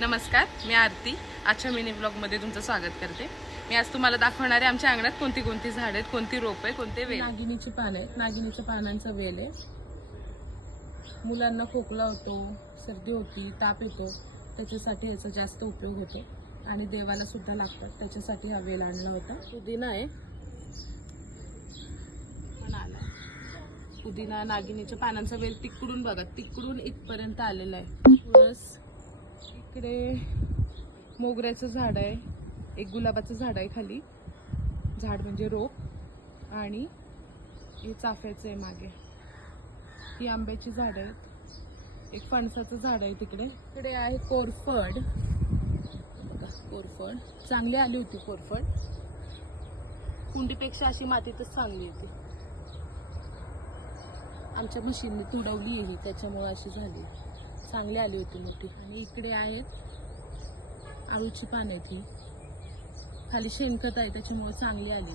नमस्कार मी आरती. आजच्या मिनी ब्लॉगमध्ये तुमचं स्वागत करते. मी आज तुम्हाला दाखवणार आहे आमच्या अंगणात कोणती कोणती झाड आहेत कोणती रोप आहे कोणते वेल नागिनीची पानं आहेत. नागिनीच्या पानांचा वेल आहे. मुलांना खोकला होतो सर्दी होती ताप येतो त्याच्यासाठी याचा जास्त उपयोग होतो. आणि देवाला सुद्धा लागतात त्याच्यासाठी हा वेल आणला होता. पुदिना आहे. पण आला पुदिना नागिनीच्या पानांचा वेल तिकडून बघा तिकडून इथपर्यंत आलेला आहे. तुळस इकडे मोगऱ्याचं झाड आहे. एक गुलाबाचं झाड आहे खाली. झाड म्हणजे रोप. आणि हे चाफ्याचं आहे मागे. ही आंब्याची झाड आहेत. एक फणसाचं झाड आहे तिकडे. तिकडे आहे कोरफड. कोरफड. चांगली आली होती कोरफड. कुंडीपेक्षा अशी मातीतच चांगली होती. आमच्या मशीनने तुडवली आहे ही त्याच्यामुळे अशी झाली. चांगली आली होती मोठी. आणि इकडे आहेत आळूची पानं आहेत ही खाली शेणखत आहे त्याच्यामुळे चांगली आली.